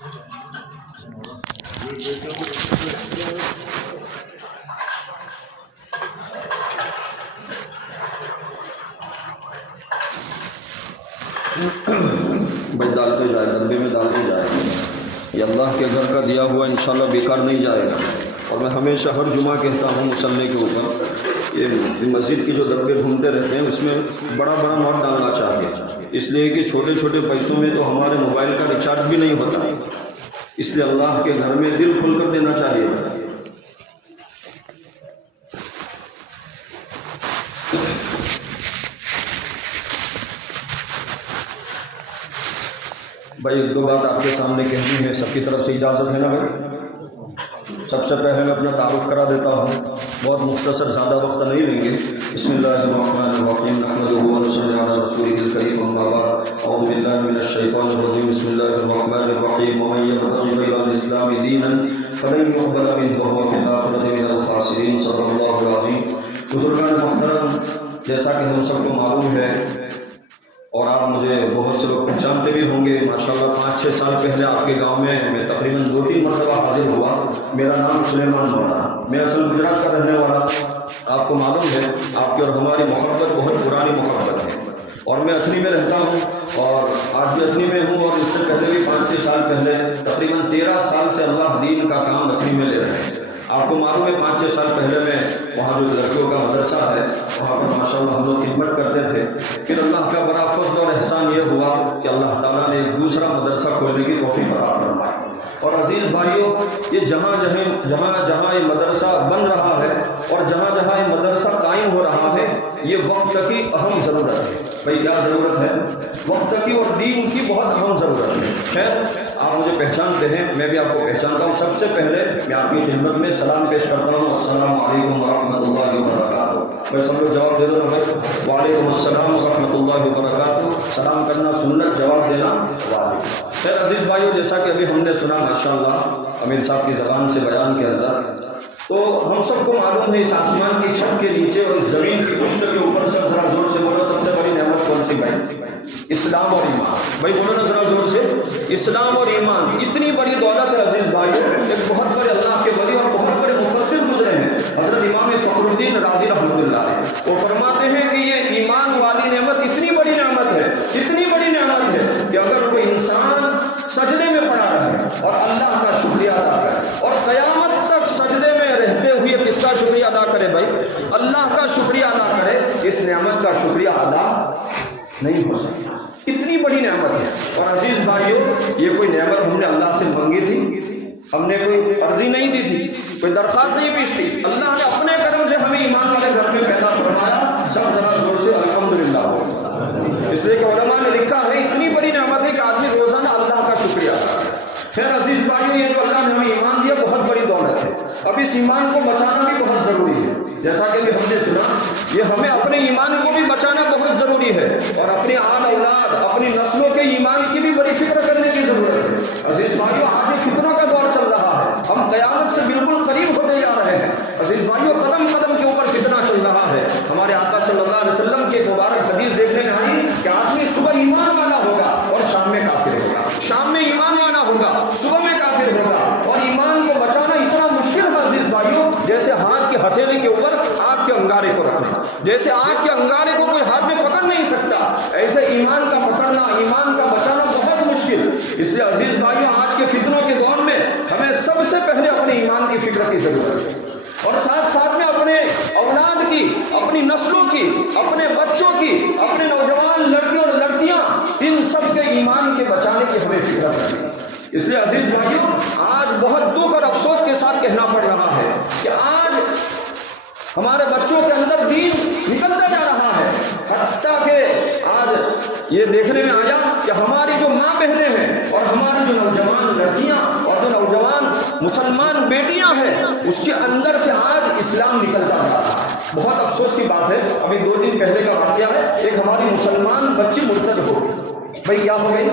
بھائی ڈالتے جائے، ڈبے میں ڈالتے جائے، یہ اللہ کے گھر کا دیا ہوا انشاءاللہ بیکار نہیں جائے گا۔ اور میں ہمیشہ ہر جمعہ کہتا ہوں مصلی کے اوپر، یہ مسجد کی جو ڈبے ڈھونڈتے رہتے ہیں اس میں بڑا بڑا نوٹ ڈالنا چاہیے، اس لیے کہ چھوٹے چھوٹے پیسوں میں تو ہمارے موبائل کا ریچارج بھی نہیں ہوتا، اس لیے اللہ کے گھر میں دل کھول کر دینا چاہیے۔ بھائی ایک دو بات آپ کے سامنے کہنی ہے، سب کی طرف سے اجازت ہے نا بھائی؟ سب سے پہلے میں اپنا تعارف کرا دیتا ہوں، بہت مختصر، زیادہ وقت نہیں لیں گے۔ بسم اللہ الرحمن الرحیم، نحمدہ ونصلی علی رسولہ الکریم، اما بعد، اعوذ باللہ من الشیطان الرجیم، بسم اللہ الرحمن الرحیم، ومن یبتغ غیر الاسلام دینا فلن یقبل منہ وہو فی الآخرۃ من الخاسرین، صدق اللہ العظیم۔ بزرگان محترم، جیسا کہ ہم سب کو معلوم ہے اور آپ مجھے بہت سے لوگ پہچانتے بھی ہوں گے، ماشاءاللہ 5-6 سال پہلے آپ کے گاؤں میں تقریباً 2-3 مرتبہ حاضر ہوا۔ میرا نام سلیمان مولانا، میں اصل گجرات کا رہنے والا، آپ کو معلوم ہے آپ کی اور ہماری محبت بہت پرانی محبت ہے، اور میں اتھنی میں رہتا ہوں اور آج بھی اتھنی میں ہوں، اور اس سے پہلے بھی 5-6 سال پہلے تقریباً 13 سال سے اللہ دین کا کام اتھنی میں لے رہے ہیں۔ آپ کو معلوم ہے 5-6 سال پہلے میں وہاں جو لڑکیوں کا مدرسہ ہے وہاں پر ماشاءاللہ ہم لوگ خدمت کرتے تھے، پھر اللہ کا بڑا فضل اور احسان یہ ہوا کہ اللہ تعالیٰ نے ایک دوسرا مدرسہ کھولنے کی توفیق عطا فرمائی۔ اور عزیز بھائیوں، یہ جہاں جہاں یہ مدرسہ بن رہا ہے اور جہاں جہاں یہ مدرسہ قائم ہو رہا ہے، یہ وقت کی اہم ضرورت ہے۔ بھائی کیا ضرورت ہے؟ وقت کی اور دین کی بہت اہم ضرورت ہے۔ خیر، آپ مجھے پہچانتے ہیں، میں بھی آپ کو پہچانتا ہوں۔ سب سے پہلے میں آپ کی خدمت میں سلام پیش کرتا ہوں، السلام علیکم ورحمۃ اللہ وبرکاتہ۔ بھائی سب لوگ جواب دے دو نا بھائی، وعلیکم السلام ورحمۃ اللہ وبرکاتہ۔ سلام کرنا سنت، جواب دینا واجب۔ خیر عزیز بھائیو، جیسا کہ ابھی ہم نے سنا ماشاءاللہ امیر صاحب کی زبان سے بیان کے اندر، تو ہم سب کو معلوم ہے اس آسمان کی چھت کے نیچے اور اس زمین کی پشت کے اوپر، سب ذرا زور سے بولو، سب سے بڑی نعمت کون سی بھائی؟ اسلام اور ایمان۔ بھائی بولو نا ذرا زور سے، اسلام اور ایمان اتنی بڑی دولت ہے عزیز بھائی۔ ایک بہت بڑے اللہ کے ولی اور بہت بڑے مفسر گزرے ہیں، حضرت امام فخر الدین رازی رحمۃ اللہ علیہ، وہ فرماتے ہیں کہ یہ ایمان والی نعمت اتنی بڑی نعمت ہے، اتنی بڑی نعمت ہے کہ اگر کوئی انسان سجدے میں پڑا رہے اور اللہ کا شکریہ ادا کرے اور قیامت تک سجدے میں رہتے ہوئے کس کا شکریہ ادا کرے بھائی؟ اللہ کا شکریہ ادا کرے، اس نعمت کا شکریہ ادا نہیں ہو سکتا۔ اتنی بڑی نعمت ہے۔ اور عزیز بھائیو، یہ کوئی نعمت ہم نے اللہ سے مانگی تھی؟ ہم نے کوئی عرضی نہیں دی تھی، کوئی درخواست نہیں پیش کی، اللہ نے اپنے کرم سے ہمیں ایمان والے گھر میں پیدا فرمایا۔ سب ذرا زور سے الحمدللہ ہو۔ اس لیے کہ علماء نے لکھا ہے اتنی بڑی نعمت ہے کہ آدمی روزانہ اللہ کا شکریہ ادا کرے۔ خیر عزیز بھائیو، یہ جو اللہ نے ہمیں ایمان دیا بہت بڑی دولت ہے۔ اب اس ایمان کو بچانا بھی بہت ضروری ہے، جیسا کہ ہم نے سنا، یہ ہمیں اپنے ایمان کو بھی بچانا بہت ضروری ہے، اور اپنے آل اولاد، اپنی نسلوں کے ایمان کی بھی بڑی فکر کرنے کی ضرورت ہے۔ عزیز بھائیو، آج یہ فتنوں کا دور چل رہا ہے، ہم قیامت سے بالکل قریب ہوتے جا رہے ہیں۔ عزیز بھائیو، قدم قدم کے اوپر فتنہ چل رہا ہے۔ ہمارے آقا صلی اللہ علیہ وسلم کی مبارک حدیث دیکھنے میں آئی کہ آدمی صبح ایمان والا ہوگا اور شام میں کافر ہوگا، شام میں ایمان والا ہوگا، صبح میں کافر ہوگا۔ اور ایمان کو بچانا اتنا مشکل ہے عزیز بھائیو، جیسے ہاتھ کے ہتھیلی کے اوپر آگ کے انگارے کو رکھنا، جیسے آگ کے انگارے کو کوئی ہاتھ میں پکڑ نہیں سکتا، ایسے ایمان کا پکڑنا، ایمان کا بچانا بہت مشکل۔ اس لیے عزیز بھائیو، آج کے فتنوں کے دور میں ہمیں سب سے پہلے اپنے ایمان کی فکر کی ضرورت ہے، اور ساتھ ساتھ میں اپنے اولاد کی، اپنی نسلوں کی، اپنے بچوں کی، اپنے نوجوان لڑکے اور لڑکیاں، ان سب کے ایمان کے بچانے کی ہمیں فکر کرنی ہے۔ اس لیے عزیز بھائیو، آج بہت دکھ اور افسوس کے ساتھ کہنا پڑ رہا ہے کہ آج ہمارے بچوں کے اندر دین نکلتا جا رہا ہے، حتیٰ کہ آج یہ دیکھنے میں آیا کہ ہماری جو ماں بہنیں ہیں اور ہماری جو نوجوان لڑکیاں اور جو نوجوان مسلمان بیٹیاں ہیں، اس کے اندر سے آج اسلام نکلتا جا رہا ہے۔ بہت افسوس کی بات ہے، ابھی 2 دن پہلے کا واقعہ ہے، ایک ہماری مسلمان بچی مرتد ہو گئی۔ بھائی کیا ہو گئی؟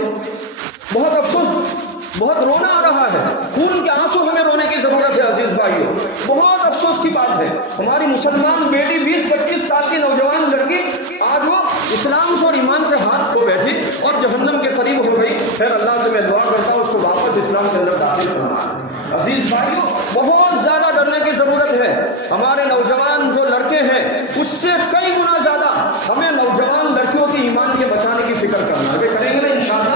بہت افسوس، بہت رونا آ رہا ہے، خون کے آنسو ہمیں رونے کی ضرورت ہے عزیز بھائیو۔ بہت افسوس کی بات ہے، ہماری مسلمان بیٹی 20-25 سال کی نوجوان لڑکی آج وہ اسلام سے اور ایمان سے ہاتھ کو بیٹھی اور جہنم کے قریب ہو گئی، پھر اللہ سے میں دعا کرتا ہوں اس کو واپس اسلام کے اندر داخل کرنا۔ عزیز بھائیوں، بہت زیادہ ڈرنے کی ضرورت ہے۔ ہمارے نوجوان جو لڑکے ہیں اس سے کئی گنا زیادہ ہمیں نوجوان لڑکیوں کی ایمان کے بچانے کی فکر کرنا ہے۔ کریں گے نا انشاءاللہ؟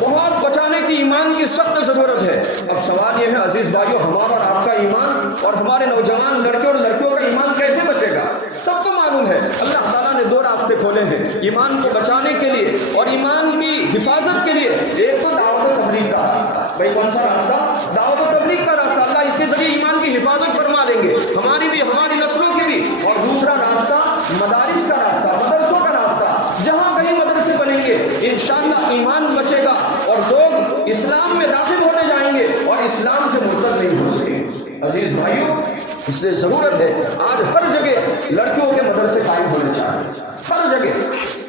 بہت بچانے کی ایمان کی سخت ضرورت ہے۔ اب سوال یہ ہے عزیز بھائیوں، ہمارا اور آپ کا ایمان اور ہمارے نوجوان لڑکے اور لڑکیوں کا ایمان کیسے بچے گا؟ سب کو معلوم ہے اللہ تعالیٰ نے دو راستے کھولے ہیں ایمان کو بچانے کے لیے اور ایمان کی حفاظت کے لیے۔ ایک تو دعوت و تبلیغ کا راستہ۔ بھائی کون سا راستہ؟ دعوت و تبلیغ کا راستہ۔ اللہ اس کے ذریعے ایمان کی حفاظت فرما دیں گے، ہماری بھی ہماری نسلوں کی بھی۔ اور دوسرا راستہ مدارس کا راستہ، مدرسوں کا راستہ۔ جہاں کہیں مدرسے بنیں گے انشاءاللہ ایمان بچے گا اور لوگ اسلام میں داخل ہوتے جائیں گے اور اسلام سے مرتد نہیں ہو سکیں گے۔ عزیز بھائیوں، اس لیے ضرورت ہے آج ہر جگہ لڑکیوں کے مدرسے قائم ہونے چاہیے، ہر جگہ۔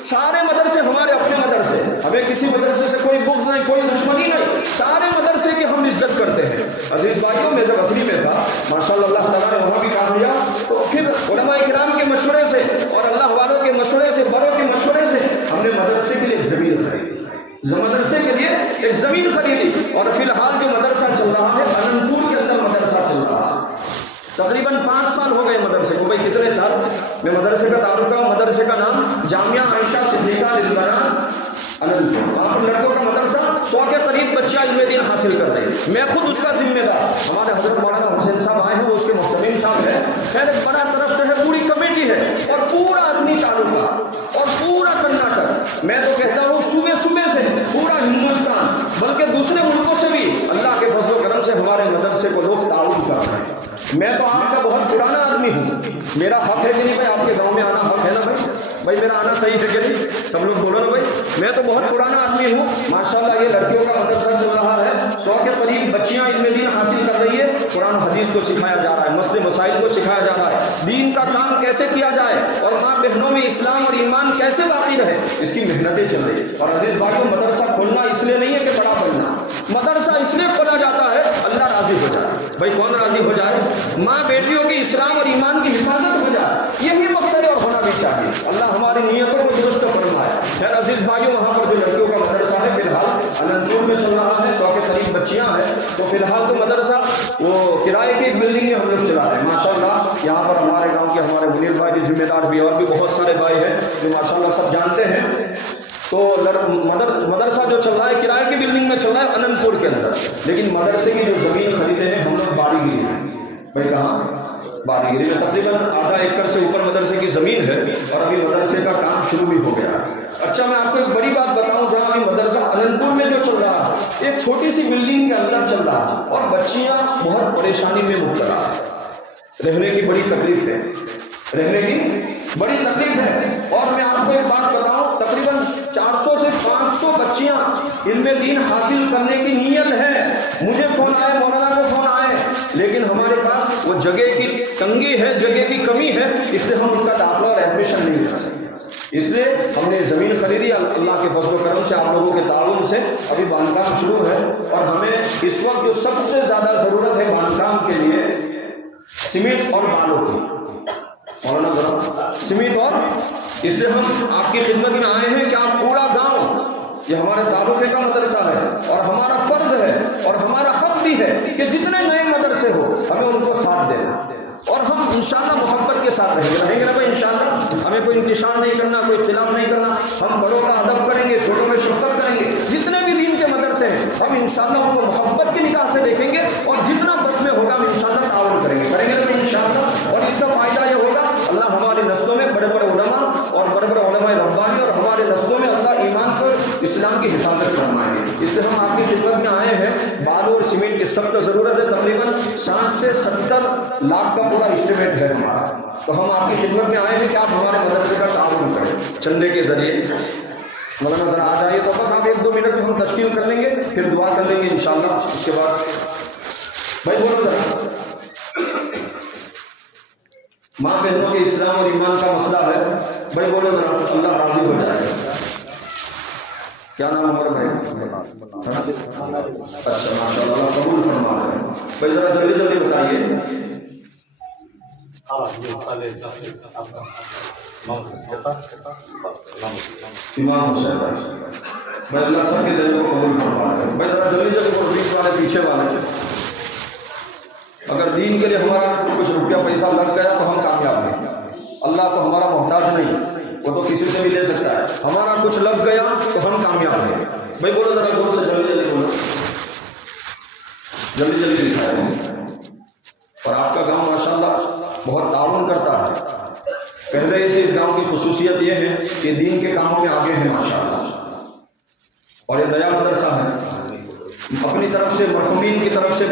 سارے مدرسے ہمارے اپنے مدرسے، ہمیں کسی مدرسے سے کوئی بغض نہیں، کوئی دشمنی نہیں، سارے مدرسے کی ہم عزت کرتے ہیں۔ عزیز بھائیوں، میں جب اپنی میں تھا ماشاءاللہ اللہ تعالیٰ نے وہاں بھی کام لیا، تو پھر علماء کرام کے مشورے سے اور اللہ والوں کے مشورے سے، بڑوں کے مشورے سے ہم نے مدرسے کے لیے ایک زمین خریدی، مدرسے کے لیے ایک زمین خریدی۔ اور فی الحال جو مدرسہ چل رہا ہے اننت پور کے اندر مدرسہ چل رہا ہے، تقریباً 5 سال ہو گئے مدرسے کو۔ بھائی کتنے سال؟ میں مدرسے کا تعارف کروں، مدرسے کا نام جامعہ عائشہ صدیقہ للبنات اننت پور۔ وہاں پر لڑکوں کا مدرسہ 100 کے قریب بچہ علم دین حاصل کر رہے ہیں، میں خود اس کا ذمہ دار۔ ہمارے حضرت مولانا حسین صاحب آئے ہیں، وہ اس کے محتمین صاحب ہیں۔ خیر ایک بڑا ٹرسٹ ہے، پوری کمیٹی ہے اور پورا اپنی تعلقہ اور پورا کرناٹک، میں تو کہتا ہوں صوبے صوبے سے پورا ہندوستان بلکہ دوسرے ملکوں سے بھی اللہ کے فضل و کرم سے ہمارے مدرسے کو لوگ تعاون کر رہے ہیں۔ میں تو آپ کا بہت پرانا آدمی ہوں، میرا حق ہے کہ نہیں بھائی؟ آپ کے گاؤں میں آنا حق ہے نا بھائی؟ بھائی میرا آنا صحیح ہے کہ نہیں؟ سب لوگ بولو نا بھائی۔ میں تو بہت پرانا آدمی ہوں ماشاءاللہ۔ یہ لڑکیوں کا مدرسہ چل رہا ہے، 100 کے قریب بچیاں علم دین حاصل کر رہی ہے، قرآن حدیث کو سکھایا جا رہا ہے، مسئلے مسائل کو سکھایا جا رہا ہے، دین کا کام کیسے کیا جائے اور ماں بہنوں میں اسلام اور ایمان کیسے باقی رہے، اس کی محنتیں چل رہی ہیں۔ اور عزیز بھائیوں، مدرسہ کھولنا اس لیے نہیں ہے کہ بڑا بننا، مدرسہ اس لیے کھولا جاتا ہے اللہ راضی ہو جائے۔ بھائی کون راضی ہو جائے؟ ماں بیٹیوں کی اسلام اور ایمان کی حفاظت ہو جائے، یہی مقصد اور ہونا بھی چاہیے۔ اللہ ہماری نیتوں کو درست فرمائے۔ خیر عزیز بھائیوں، وہاں پر جو لڑکیوں کا مدرسہ ہے فی الحال اننت پور میں چل رہا ہے، 100 کے قریب بچیاں ہیں، تو فی الحال تو مدرسہ وہ کرائے کی ایک بلڈنگ میں ہم لوگ چلا رہے ہیں ماشاءاللہ۔ یہاں پر ہمارے گاؤں کے ہمارے منیر بھائی بھی ذمہ دار بھی، اور بھی بہت سارے بھائی ہیں جو ماشاءاللہ سب جانتے ہیں۔ تو مدرسہ جو چل رہا ہے کرائے کی بلڈنگ میں چل رہا ہے اننت پور کے اندر، لیکن مدرسے کی جو زمین خریدے ہیں ہم لوگ باری گیری میں۔ بھائی کہاں؟ باری گیری میں تقریباً آدھا ایکڑ سے اوپر مدرسے کی زمین ہے اور ابھی مدرسے کا کام شروع بھی ہو گیا ہے۔ اچھا میں آپ کو ایک بڑی بات بتاؤں، جہاں ابھی مدرسہ اننت پور میں جو چل رہا ہے ایک چھوٹی سی بلڈنگ کے اندر چل رہا ہے اور بچیاں بہت پریشانی میں مبتلا ہے، رہنے کی بڑی تکلیف ہے، رہنے کی بڑی تکلیف ہے۔ اور میں آپ کو ایک بات بتاؤں، تقریباً 400 سے 500 بچیاں علم دین حاصل کرنے کی نیت ہے۔ مجھے فون آئے، مولانا کو فون آئے، لیکن ہمارے پاس وہ جگہ کی تنگی ہے، جگہ کی کمی ہے، اس لیے ہم اس کا داخلہ اور ایڈمیشن نہیں کر سکتے۔ اس لیے ہم نے زمین خریدی، اللہ کے فضل و کرم سے، آپ لوگوں کے تعاون سے ابھی باندھکام شروع ہے۔ اور ہمیں اس وقت جو سب سے زیادہ ضرورت ہے باندھکام کے لیے سیمنٹ اور بالوں کی، مولانا ذرا سیمنٹ، اور اس لیے ہم آپ کی خدمت میں آئے ہیں کہ آپ پورا گاؤں، یہ ہمارے تعلقے کا مدرسہ ہے اور ہمارا فرض ہے اور ہمارا حق بھی ہے کہ جتنے نئے مدرسے ہو ہمیں ان کو ساتھ دینا، اور ہم انشاءاللہ محبت کے ساتھ رہیں گے نا بھائی انشاءاللہ۔ ہمیں کوئی انتشار نہیں کرنا، کوئی اختلاف نہیں کرنا، ہم بڑوں کا ادب کریں گے، چھوٹوں میں شفقت کریں گے۔ جتنے بھی دین کے مدرسے ہیں ہم انشاءاللہ ان کو محبت کی نگاہ سے دیکھیں گے اور جتنا بس میں ہوگا ہم انشاءاللہ تعاون کریں گے نا بھائی انشاءاللہ۔ اور اس کا فائدہ یہ ہوگا اللہ ہماری نسلوں میں بڑے بڑے علماء اور بڑے بڑے علماء ربانی، اور ہمارے نسلوں میں اللہ ایمان کو اسلام کی حفاظت فرمائیں گے۔ اس لیے ہم آپ کی خدمت میں آئے ہیں، بالوں اور سیمنٹ کی سخت ضرورت ہے، تقریباً 60 سے 70 لاکھ کا پورا اسٹیمیٹ ہے ہمارا، تو ہم آپ کی خدمت میں آئے ہیں کہ آپ ہمارے مدرسے کا تعاون کریں چندے کے ذریعے۔ مولانا ذرا آ جائیے، تو بس آپ 1-2 منٹ میں ہم تشکیل کر لیں گے، پھر دعا کر لیں گے انشاءاللہ۔ اس کے بعد بھائی بولو ذرا، ماں بہنوں کے اسلام اور ایمان کا مسئلہ ہے، بھائی بولو ذرا، اللہ راضی ہو جائے گا۔ کیا نام ہے بھائی؟ اچھا ماشاءاللہ، اللہ قبول فرمائے۔ بھائی ذرا جلدی جلدی بتائیے۔ امام حسین بھائی اللہ سب کے دل کو قبول فرما دے. بھائی ذرا جلدی جلدی کرو، بیچ والے پیچھے والے سے. اگر دین کے لیے ہمارا کچھ روپیہ پیسہ لگ گیا تو ہم کامیاب ہیں. اللہ تو ہمارا محتاج نہیں، وہ تو کسی سے بھی لے سکتا ہے. ہمارا کچھ لگ گیا تو ہم کامیاب ہیں. بھائی بولو ذرا زور سے، جلدی جلدی بولو، جلدی جلدی دکھائے. اور آپ کا گاؤں ماشاءاللہ بہت تعاون کرتا ہے. پہلے سے اس گاؤں کی خصوصیت یہ ہے کہ دین کے کاموں میں آگے ہیں ماشاءاللہ. اور یہ نیا مدرسہ ہے، اپنی طرف سے مرحومین کی طرف سے